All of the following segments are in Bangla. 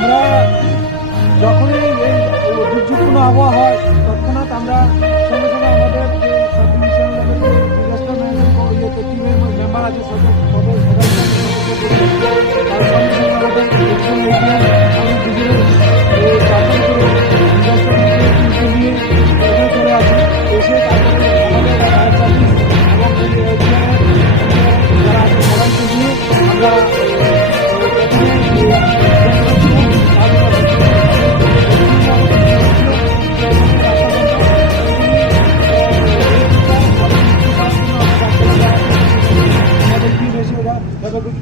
আমরা যখনই এই দুর্যোগপূর্ণ আবহাওয়া হয় তৎক্ষণাৎ আমরা সঙ্গে সঙ্গে আমাদের যে sub division level disaster management টিমের মেম্বার আছে তার সঙ্গে সঙ্গে আমাদের আমি দুজনের চারজন করে ডিজাস্টার ম্যানেজমেন্ট নিয়ে এখানে চলে আসি। এসে তারপরে আমাদের ফায়ার সার্ভিস এবং যারা আছে সবাইকে নিয়ে আমরা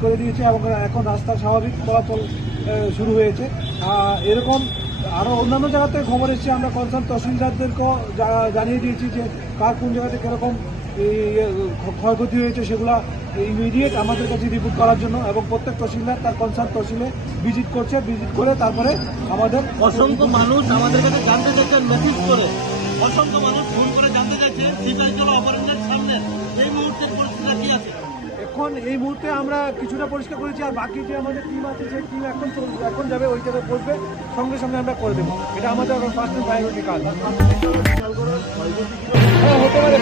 করে দিয়েছে এবং এখন রাস্তা স্বাভাবিক চলাচল শুরু হয়েছে। এরকম আরও অন্যান্য জায়গা থেকে খবর এসেছে, আমরা কনসার্ন তহসিলদারদেরকেও জানিয়ে দিয়েছি যে কার কোন জায়গাতে কীরকম ক্ষয়ক্ষতি হয়েছে সেগুলো ইমিডিয়েট আমাদের কাছে রিপোর্ট করার জন্য, এবং প্রত্যেক তহসিলদার তার কনসার্ন তহসিলে ভিজিট করছে। ভিজিট করে তারপরে আমাদের অসংখ্য মানুষ আমাদের কাছে জানতে চাচ্ছেন, মেসেজ করে অসংখ্য মানুষ ফোন করে জানতে চাচ্ছে সিপাহীজলা অপারেশনের সামনে এই মুহূর্তের পরিস্থিতি কি আছে। এখন এই মুহূর্তে আমরা কিছুটা পরিষ্কার করেছি, আর বাকি যে আমাদের টিম আছে সেই টিম এখন যাবে ওই জায়গায় বসবে, সঙ্গে সঙ্গে আমরা করে দেবো। এটা আমাদের ফার্স্ট প্রায়োরিটি কাজ। হ্যাঁ, হতে পারে।